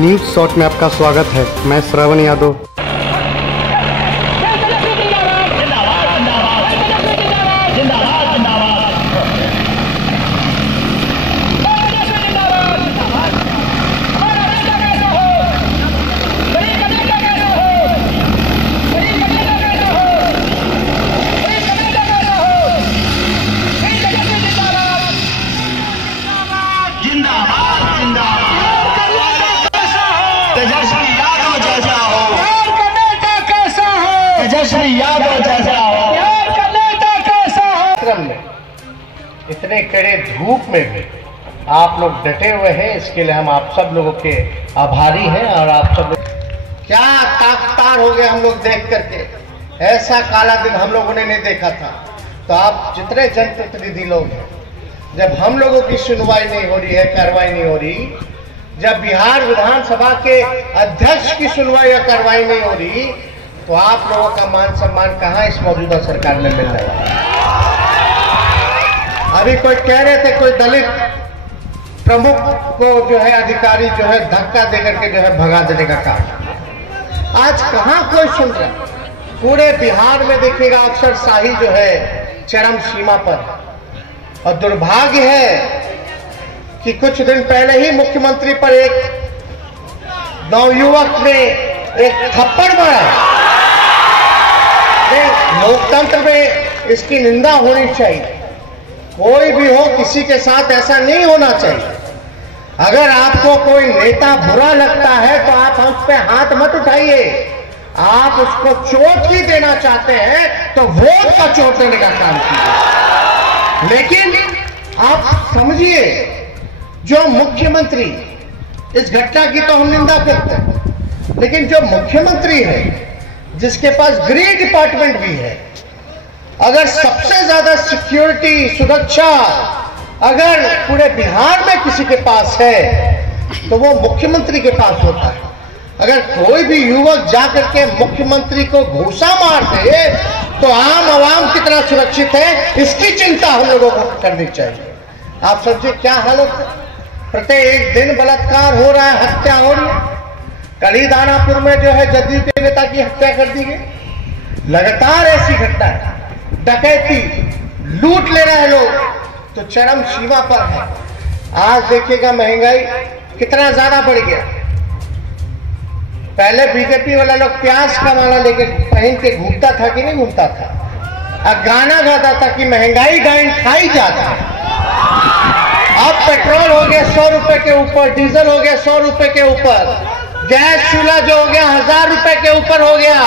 News shot में आपका स्वागत है। मैं श्रवण यादव। तेजस्वी यादव जैसा हो, कर्नाटक कैसा हो, तेजस्वी यादव जैसा हो, कर्नाटक कैसा हो। इतने कड़े धूप में भी आप लोग डटे हुए हैं, इसके लिए हम आप सब लोगों के आभारी हैं। और आप सब लोग क्या ताकतार हो गए हम लोग देख करके, ऐसा काला दिन हम लोगों ने नहीं देखा था। तो आप जितने जनप्रतिनिधि लोग हैं, जब हम लोगों की सुनवाई नहीं हो रही है, कार्रवाई नहीं हो रही, जब बिहार विधानसभा के अध्यक्ष की सुनवाई या कार्रवाई नहीं हो रही, तो आप लोगों का मान सम्मान कहां इस मौजूदा सरकार में मिल रहा है। अभी कोई कह रहे थे कोई दलित प्रमुख को जो है अधिकारी जो है धक्का देकर के जो है भगा देने का काम, आज कहां कोई सुन रहा है। पूरे बिहार में देखिएगा अफसरशाही जो है चरम सीमा पर। और दुर्भाग्य है कि कुछ दिन पहले ही मुख्यमंत्री पर एक नवयुवक ने एक थप्पड़ मारा। लोकतंत्र में इसकी निंदा होनी चाहिए। कोई भी हो, किसी के साथ ऐसा नहीं होना चाहिए। अगर आपको कोई नेता बुरा लगता है तो आप हम पे हाथ मत उठाइए। आप उसको चोट भी देना चाहते हैं तो वोट का चोट देने का काम कीजिए। लेकिन आप समझिए, जो मुख्यमंत्री, इस घटना की तो हम निंदा करते हैं, लेकिन जो मुख्यमंत्री है जिसके पास गृह डिपार्टमेंट भी है, अगर सबसे ज्यादा सिक्योरिटी सुरक्षा अगर पूरे बिहार में किसी के पास है तो वो मुख्यमंत्री के पास होता है। अगर कोई भी युवक जाकर के मुख्यमंत्री को घूसा मार दे तो आम आवाम कितना सुरक्षित है, इसकी चिंता हम लोगों को करनी चाहिए। आप समझिए क्या हालत है। प्रत्येक दिन बलात्कार हो रहा है, हत्या हो रही है। कल दानापुर में जो है जदयू के नेता की हत्या कर दी गई। लगातार ऐसी घटना है, डकैती, लूट ले रहे हैं लोग, तो चरम सीमा पर है। आज देखिएगा महंगाई कितना ज्यादा बढ़ गया। पहले बीजेपी वाला लोग प्याज का माला लेके पहन के घूमता था कि नहीं घूमता था, अब गाना गाता था कि महंगाई डाइन खाई जाता है। अब पेट्रोल हो गया 100 रुपए के ऊपर, डीजल हो गया 100 रुपए के ऊपर, गैस चूल्हा जो हो गया 1000 रुपए के ऊपर हो गया।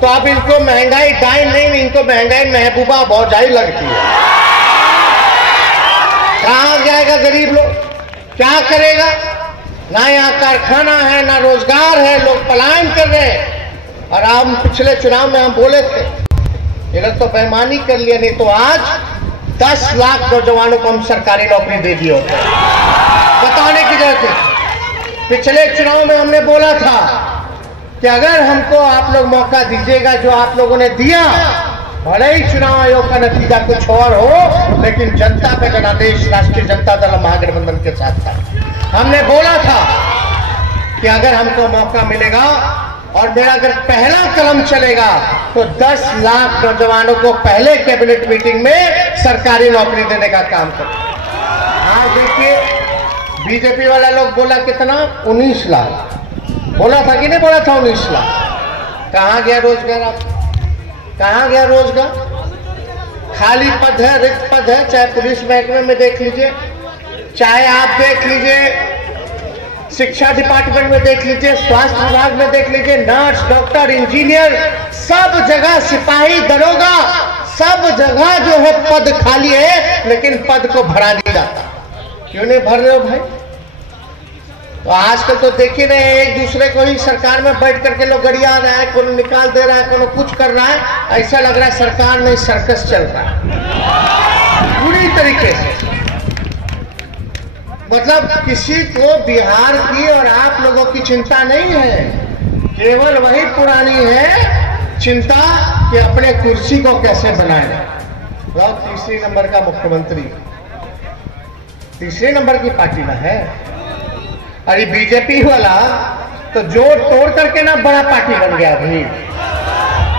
तो अब इनको महंगाई डाइन नहीं, इनको महंगाई महबूबा भौजाई लगती है। कहां जाएगा गरीब लोग, क्या करेगा? ना यहाँ कारखाना है, ना रोजगार है, लोग पलायन कर रहे हैं। और हम पिछले चुनाव में हम बोले थे ये लोग तो बेईमानी कर लिया, नहीं तो आज 10 लाख नौजवानों को हम सरकारी नौकरी दे दी होती। बताने की जरूरत है। पिछले चुनाव में हमने बोला था कि अगर हमको आप लोग मौका दीजिएगा, जो आप लोगों ने दिया, भले ही चुनाव आयोग का नतीजा कुछ और हो, लेकिन जनता का जनादेश राष्ट्रीय जनता दल महागठबंधन के साथ था। हमने बोला था कि अगर हमको मौका मिलेगा और मेरा अगर पहला कदम चलेगा तो 10 लाख नौजवानों को पहले कैबिनेट मीटिंग में सरकारी नौकरी देने का काम करें। आज देखिए बीजेपी वाला लोग बोला कितना, 19 लाख बोला था कि नहीं बोला था? 19 लाख। कहां गया रोजगार? आप कहां गया रोजगार? खाली पद है, रिक्त पद है, चाहे पुलिस महकमे में देख लीजिए, चाहे आप देख लीजिए शिक्षा डिपार्टमेंट में देख लीजिए, स्वास्थ्य विभाग में देख लीजिए, नर्स, डॉक्टर, इंजीनियर, सब जगह सिपाही, दरोगा, सब जगह जो है पद खाली है, लेकिन पद को भरा नहीं जाता। क्यों नहीं भर रहे हो भाई? तो आजकल तो देख ही रहे हैं, एक दूसरे को ही सरकार में बैठ करके लोग गरिया रहा है, कोई निकाल दे रहा है, कोई कुछ कर रहा है। ऐसा लग रहा है सरकार में सर्कस चल रहा है पूरी तरीके से। मतलब किसी को बिहार की और आप लोगों की चिंता नहीं है, केवल वही पुरानी है चिंता कि अपने कुर्सी को कैसे बनाए। तो तीसरी नंबर का मुख्यमंत्री तीसरे नंबर की पार्टी में है। अरे बीजेपी वाला तो जोड़ तोड़ करके ना बड़ा पार्टी बन गया भाई।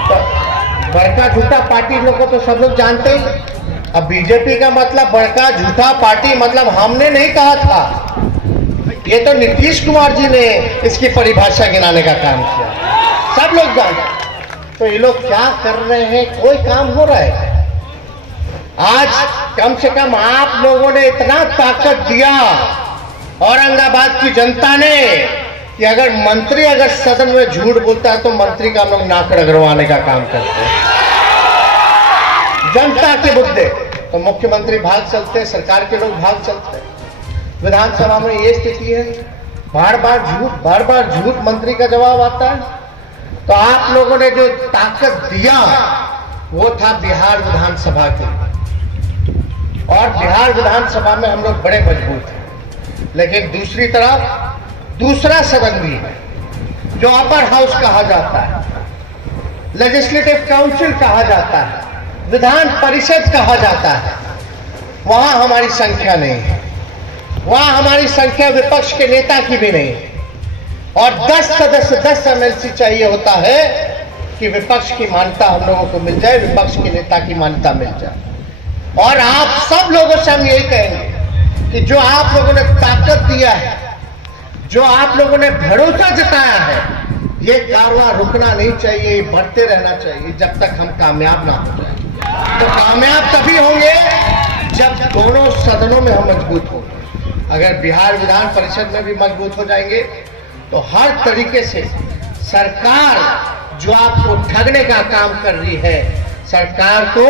तो बड़का झूठा पार्टी लोग को तो सब लोग जानते ही। अब बीजेपी का मतलब बड़का झूठा पार्टी मतलब हमने नहीं कहा था, ये तो नीतीश कुमार जी ने इसकी परिभाषा गिनाने का काम किया, सब लोग जानते। तो ये लोग क्या कर रहे हैं, कोई काम हो रहा है? आज कम से कम आप लोगों ने इतना ताकत दिया औरंगाबाद की जनता ने कि अगर मंत्री अगर सदन में झूठ बोलता है तो मंत्री का हम लोग नाक रगड़वाने का काम करते हैं जनता के मुद्दे। तो मुख्यमंत्री भाग चलते, सरकार के लोग भाग चलते। विधानसभा में ये स्थिति है, बार बार झूठ मंत्री का जवाब आता है। तो आप लोगों ने जो ताकत दिया वो था बिहार विधानसभा की, और बिहार विधानसभा में हम लोग बड़े मजबूत हैं। लेकिन दूसरी तरफ दूसरा सदन भी है जो अपर हाउस कहा जाता है, लेजिस्लेटिव काउंसिल कहा जाता है, विधान परिषद कहा जाता है, वहां हमारी संख्या नहीं है। वहां हमारी संख्या विपक्ष के नेता की भी नहीं है। और 10 सदस्य 10 MLC चाहिए होता है कि विपक्ष की मान्यता हम लोगों को मिल जाए, विपक्ष के नेता की मान्यता मिल जाए। और आप सब लोगों से हम यही कहेंगे कि जो आप लोगों ने ताकत दिया है, जो आप लोगों ने भरोसा जताया है, ये कारवां रुकना नहीं चाहिए, ये बढ़ते रहना चाहिए जब तक हम कामयाब ना हो जाए। तो कामयाब तभी होंगे जब दोनों सदनों में हम मजबूत होंगे। अगर बिहार विधान परिषद में भी मजबूत हो जाएंगे तो हर तरीके से सरकार जो आपको ठगने का काम कर रही है, सरकार को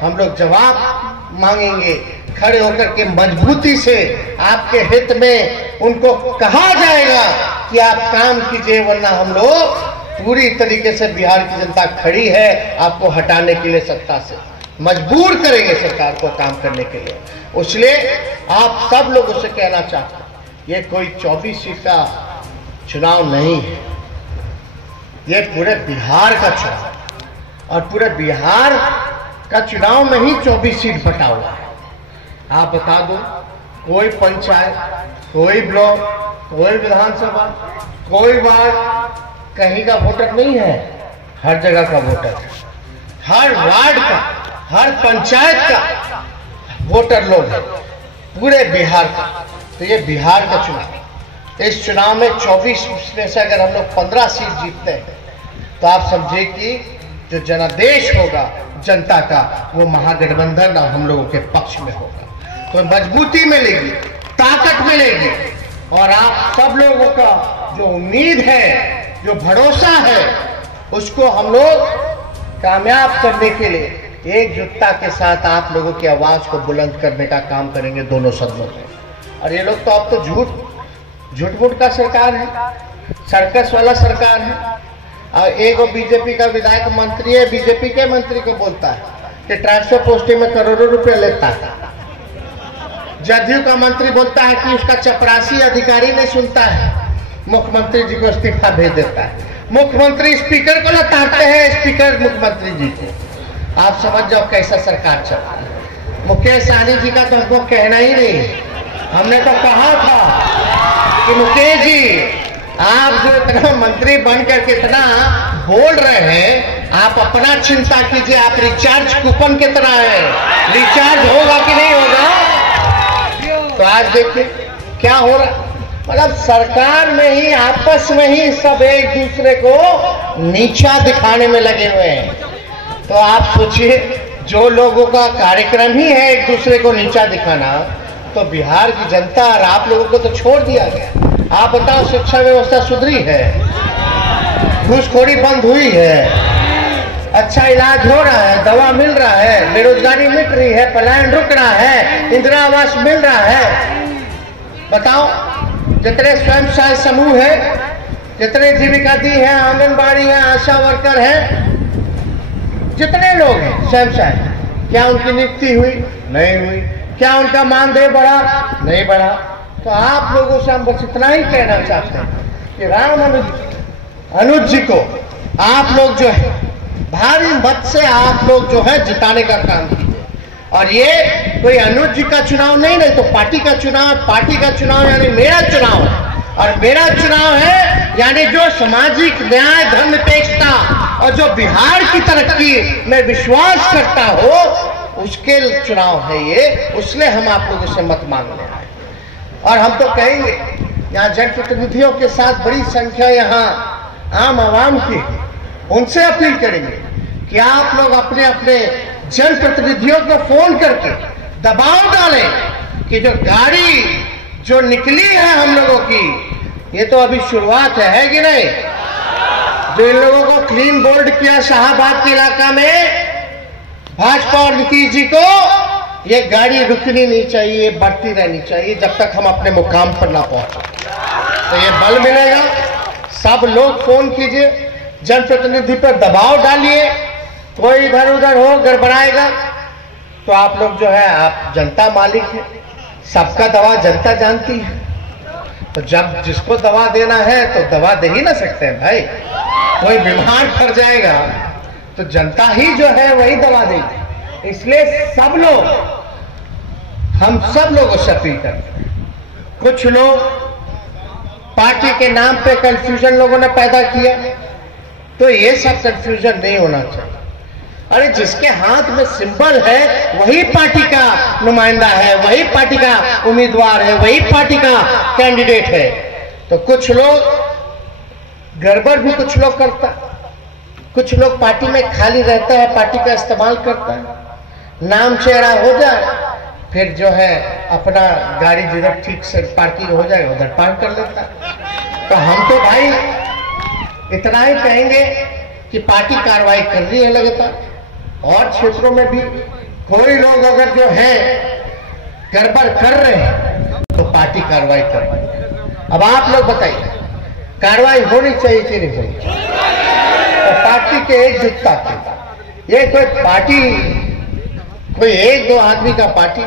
हम लोग जवाब मांगेंगे, खड़े होकर के मजबूती से आपके हित में उनको कहा जाएगा कि आप काम कीजिए, वरना हम लोग पूरी तरीके से बिहार की जनता खड़ी है आपको हटाने के लिए, सत्ता से मजबूर करेंगे सरकार को काम करने के लिए। इसलिए आप सब लोगों से कहना चाहता हूं, ये कोई 24 सीट का चुनाव नहीं है, ये पूरे बिहार का चुनाव, और पूरे बिहार का चुनाव में ही 24 सीट बटा हुआ है। आप बता दो, कोई पंचायत, कोई ब्लॉक, कोई विधानसभा, कोई वार्ड कहीं का वोटर नहीं है, हर जगह का वोटर है। हर वार्ड का, हर पंचायत का वोटर लोग हैं, पूरे बिहार का। तो ये बिहार का चुनाव, इस चुनाव में 24 में से अगर हम लोग 15 सीट जीतते हैं तो आप समझे कि जो जनादेश होगा जनता का, वो महागठबंधन और हम लोगों के पक्ष में होगा। तो मजबूती मिलेगी, ताकत मिलेगी, और आप सब लोगों का जो उम्मीद है, जो भरोसा है, उसको हम लोग कामयाब करने के लिए एकजुटता के साथ आप लोगों की आवाज को बुलंद करने का काम करेंगे दोनों सदनों में। और ये लोग तो अब तो झूठ का सरकार है, सर्कस वाला सरकार है। और एक बीजेपी का विधायक मंत्री है, बीजेपी के मंत्री को बोलता है कि ट्रांसफर पोस्टिंग में करोड़ों रुपए लेता है। जदयू का मंत्री बोलता है कि उसका चपरासी अधिकारी नहीं सुनता है, मुख्यमंत्री जी को इस्तीफा भेज देता है। मुख्यमंत्री स्पीकर को लताड़ते हैं, स्पीकर मुख्यमंत्री जी को। आप समझ जाओ कैसा सरकार चल रहा है। मुकेश सहनी जी का तो हमको कहना ही नहीं, हमने तो कहा था कि मुकेश जी आप जो इतना मंत्री बनकर के इतना बोल रहे हैं, आप अपना चिंता कीजिए, आप रिचार्ज कूपन की तरह है, रिचार्ज होगा कि नहीं होगा। तो आज देखिए क्या हो रहा, मतलब सरकार में ही आपस में ही सब एक दूसरे को नीचा दिखाने में लगे हुए हैं। तो आप सोचिए, जो लोगों का कार्यक्रम ही है एक दूसरे को नीचा दिखाना, तो बिहार की जनता और आप लोगों को तो छोड़ दिया गया। आप बताओ, शिक्षा व्यवस्था सुधरी है, घूसखोरी बंद हुई है, अच्छा इलाज हो रहा है, दवा मिल रहा है, बेरोजगारी मिट रही है, पलायन रुक रहा है, इंदिरा आवास मिल रहा है। बताओ, जितने स्वयं सहायता समूह है, जितने जीविका दी है, आंगनबाड़ी है, आशा वर्कर है, जितने लोग हैं स्वयं सहायता, क्या उनकी नियुक्ति हुई? नहीं हुई। क्या उनका मानदेय बढ़ा? नहीं बढ़ा। तो आप लोगों से हम बस इतना ही कहना चाहते हैं कि राम अनुज जी को आप लोग जो है भारी मत से आप लोग जो है जिताने का काम कीजिए। और ये कोई अनुज जी का चुनाव नहीं, नहीं तो पार्टी का चुनाव, पार्टी का चुनाव यानी मेरा चुनाव है। और मेरा चुनाव है, यानी जो सामाजिक न्याय, धर्मनिरपेक्षता और जो बिहार की तरक्की में विश्वास करता हो, उसके चुनाव है ये। उसलिए हम आप लोगों से मत मांगने आए। और हम तो कहेंगे, यहाँ जनप्रतिनिधियों के साथ बड़ी संख्या यहाँ आम आवाम की, उनसे अपील करेंगे कि आप लोग अपने अपने जनप्रतिनिधियों को फोन करके दबाव डालें कि जो गाड़ी जो निकली है हम लोगों की, ये तो अभी शुरुआत है कि नहीं। जो इन लोगों को क्लीन बोल्ड किया शाहबाद के इलाका में, भाजपा और नीतीश जी को, ये गाड़ी रुकनी नहीं चाहिए, बढ़ती रहनी चाहिए जब तक हम अपने मुकाम पर ना पहुंचे। तो ये बल मिलेगा। सब लोग फोन कीजिए, जनप्रतिनिधि पर दबाव डालिए। कोई इधर उधर हो, गड़बड़ाएगा तो आप लोग जो है, आप जनता मालिक है, सबका दवा जनता जानती है। तो जब जिसको दवा देना है तो दवा दे ही ना सकते हैं भाई। कोई बीमार पड़ जाएगा तो जनता ही जो है वही दवा देगी। इसलिए सब लोग, हम सब लोगों से अपील करते हैं। कुछ लोग पार्टी के नाम पे कंफ्यूजन लोगों ने पैदा किया, तो ये सब कंफ्यूजन नहीं होना चाहिए। अरे जिसके हाथ में सिंबल है वही पार्टी का नुमाइंदा है, वही पार्टी का उम्मीदवार है, वही पार्टी का कैंडिडेट है। तो कुछ लोग गड़बड़ भी कुछ लोग करता, कुछ लोग पार्टी में खाली रहता है, पार्टी का इस्तेमाल करता है, नाम चेहरा हो जाए, फिर जो है अपना गाड़ी जिधर ठीक से पार्किंग हो जाए उधर पार्क कर लेता है। तो हम तो भाई इतना ही कहेंगे कि पार्टी कार्रवाई कर रही है लगातार, और क्षेत्रों में भी कोई लोग अगर जो है गड़बड़ कर रहे हैं तो पार्टी कार्रवाई कर रही है। अब आप लोग बताइए, कार्रवाई होनी चाहिए कि नहीं होनी चाहिए? तो पार्टी के एकजुटता के, ये कोई पार्टी, कोई एक दो आदमी का पार्टी,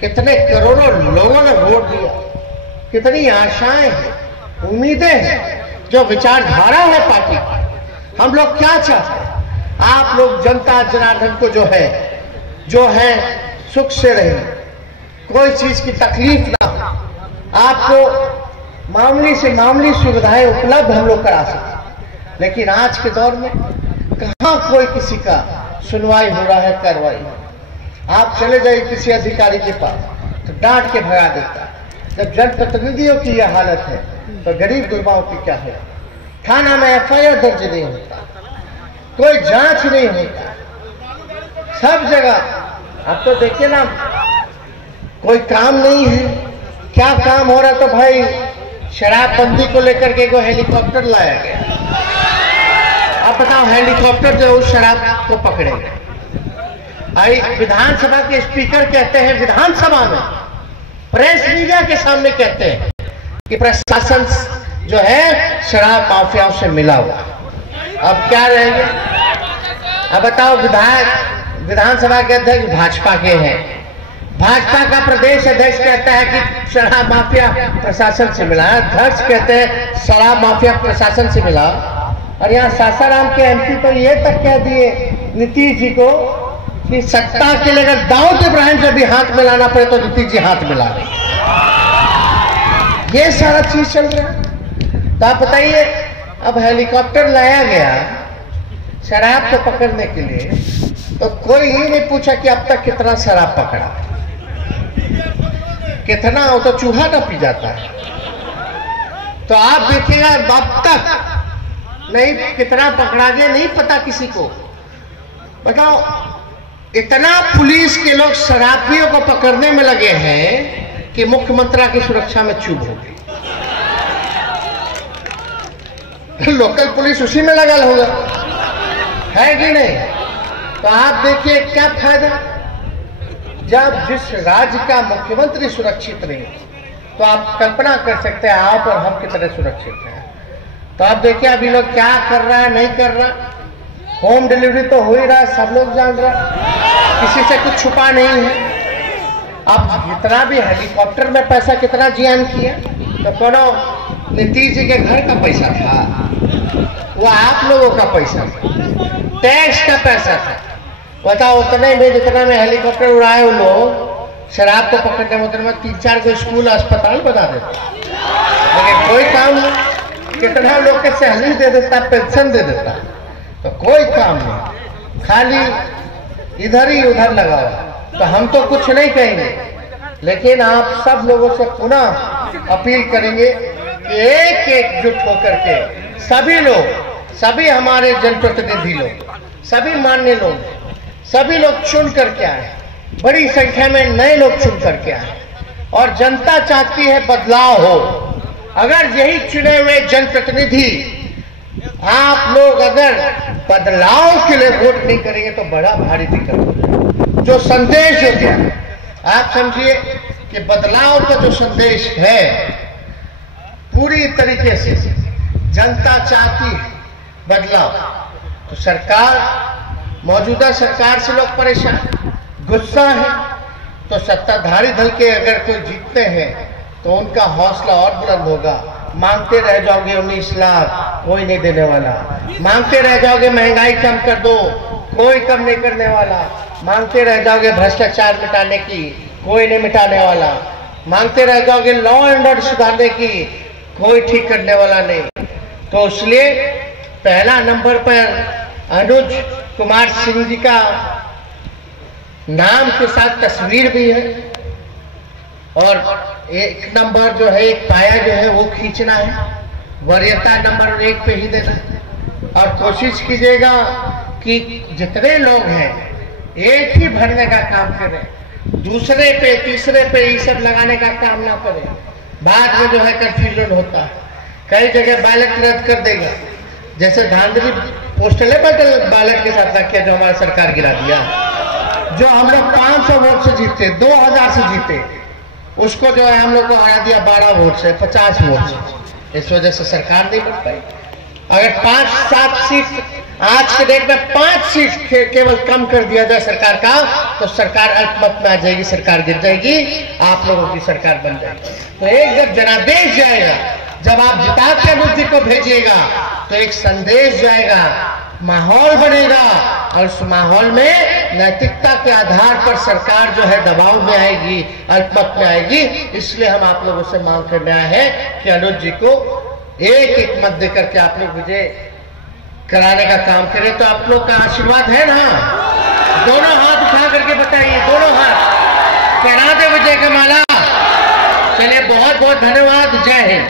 कितने करोड़ों लोगों ने वोट दिया, कितनी आशाएं हैं, उम्मीदें हैं, जो विचारधारा है पार्टी की। हम लोग क्या चाहते हैं? आप लोग जनता जनार्दन को जो है सुख से रहे, कोई चीज की तकलीफ ना हो, आपको मामूली से मामूली सुविधाएं उपलब्ध हम लोग करा सकते। लेकिन आज के दौर में कहां कोई किसी का सुनवाई हो रहा है, कार्रवाई। आप चले जाइए किसी अधिकारी के पास तो डांट के भगा देता है। जब जनप्रतिनिधियों की यह हालत है तो गरीब गुरबाओं की क्या है? थाना में एफआईआर दर्ज नहीं होता, कोई जांच नहीं होता, सब जगह। अब तो देखिए ना, कोई काम नहीं है। क्या काम हो रहा? तो भाई शराबबंदी को लेकर के को हेलीकॉप्टर लाया गया। अब बताओ, हेलीकॉप्टर जो उस शराब को पकड़ेगा? आई विधानसभा के स्पीकर कहते हैं, विधानसभा में प्रेस मीडिया के सामने कहते हैं कि प्रशासन जो है शराब माफियाओं से मिला हुआ। अब क्या रहेंगे? अब बताओ, विधानसभा के अध्यक्ष भाजपा के हैं, भाजपा का प्रदेश अध्यक्ष कहता है कि शराब माफिया प्रशासन से मिला, अध्यक्ष कहते हैं शराब माफिया प्रशासन से मिला। और यहाँ सासाराम के एमपी तो ये तक कह दिए नीतीश जी को कि सत्ता के लिए अगर दाऊद इब्राहिम से भी हाथ मिलाना पड़े तो नीतीश जी हाथ मिला रहे। ये सारा चीज चल रहा है। तो आप बताइए, अब हेलीकॉप्टर लाया गया शराब को पकड़ने के लिए, तो कोई ही नहीं पूछा कि अब तक कितना शराब पकड़ा, कितना, वो तो चूहा ना पी जाता है। तो आप देखिएगा, अब तक नहीं कितना पकड़ा गया नहीं पता किसी को। बताओ, इतना पुलिस के लोग शराबियों को पकड़ने में लगे हैं कि मुख्यमंत्री की सुरक्षा में चूक हो गई। लोकल पुलिस उसी में लगा होगा, है कि नहीं? तो आप देखिए क्या फायदा, जब जिस राज्य का मुख्यमंत्री सुरक्षित नहीं, तो आप कल्पना कर सकते हैं आप और हम कितने सुरक्षित हैं। तो आप देखिए अभी लोग क्या कर रहा है, नहीं कर रहा। होम डिलीवरी तो हो ही रहा है, सब लोग जान रहा, किसी से कुछ छुपा नहीं है। अब जितना भी हेलीकॉप्टर में पैसा कितना जियान किया, तो कौन नीतीश जी के घर का पैसा था, वो आप लोगों का पैसा था, टैक्स का पैसा था। बताओ, उतने में जितना में हेलीकॉप्टर उड़ाए वो लोग, शराब को पकड़ने में 3-4 को स्कूल अस्पताल बना देता, लेकिन कोई काम नहीं। कितना लोग के सैलरी दे देता, पेंशन दे देता, तो कोई काम नहीं, खाली इधर ही उधर लगा हुआ। तो हम तो कुछ नहीं कहेंगे, लेकिन आप सब लोगों से पुनः अपील करेंगे कि एक एकजुट होकर के सभी लोग, सभी हमारे जनप्रतिनिधि लोग, सभी मान्य लोग, सभी लोग चुन करके आए, बड़ी संख्या में नए लोग चुन करके आए, और जनता चाहती है बदलाव हो। अगर यही चुने हुए जनप्रतिनिधि आप लोग अगर बदलाव के लिए वोट नहीं करेंगे तो बड़ा भारी दिक्कत होगा। जो संदेश हो गया, आप समझिए कि बदलाव का जो संदेश है, पूरी तरीके से जनता चाहती है बदलाव। तो सरकार, मौजूदा सरकार से लोग परेशान, गुस्सा है, तो सत्ताधारी दल के अगर कोई जीतते हैं तो उनका हौसला और बुलंद होगा। मांगते रह जाओगे 19 लाख, कोई नहीं देने वाला। मांगते रह जाओगे महंगाई कम कर दो, कोई कम नहीं करने वाला। मांगते रह जाओगे भ्रष्टाचार मिटाने की, कोई नहीं मिटाने वाला। मांगते रह जाओगे लॉ एंड ऑर्डर सुधारने की, कोई ठीक करने वाला नहीं। तो इसलिए पहला नंबर पर अनुज कुमार सिंह जी का नाम के साथ तस्वीर भी है, और एक नंबर जो है, एक पाया जो है वो खींचना है, वरीयता नंबर 1 पे ही देना। और कोशिश कीजिएगा कि जितने लोग हैं एक ही भरने का काम करें, दूसरे पे तीसरे पे ये सब लगाने का काम ना करें। बाद में जो है कंफ्यूजन होता है, कई जगह बैलेट रद्द कर देगा, जैसे धांधली पोस्टल बैलेट के साथ रखा जो हमारी सरकार गिरा दिया। जो हम लोग 500 वोट से जीते, 2000 से जीते, उसको जो है हम लोग को हरा दिया 12 वोट से, 50 वोट से। इस वजह से सरकार नहीं बन पाई। अगर 5-7 सीट आज के डेट में 5 सीट केवल कम कर दिया जाए सरकार का, तो सरकार अल्पमत में आ जाएगी, सरकार गिर जाएगी, आप लोगों की सरकार बन जाएगी। तो एक जब जनादेश जाएगा, जब आप जिता के अनुज जी को भेजिएगा, तो एक संदेश जाएगा, माहौल बनेगा, और उस माहौल में नैतिकता के आधार पर सरकार जो है दबाव में आएगी, अल्पमत में आएगी। इसलिए हम आप लोगों से मांग करने आए हैं कि अनुज जी को एक मत देकर के आप लोग विजय कराने का काम करें। तो आप लोग का आशीर्वाद है ना? दोनों हाथ उठा करके बताइए, दोनों हाथ, करा दे विजय का माला। चलिए, बहुत बहुत धन्यवाद। जय हिंद।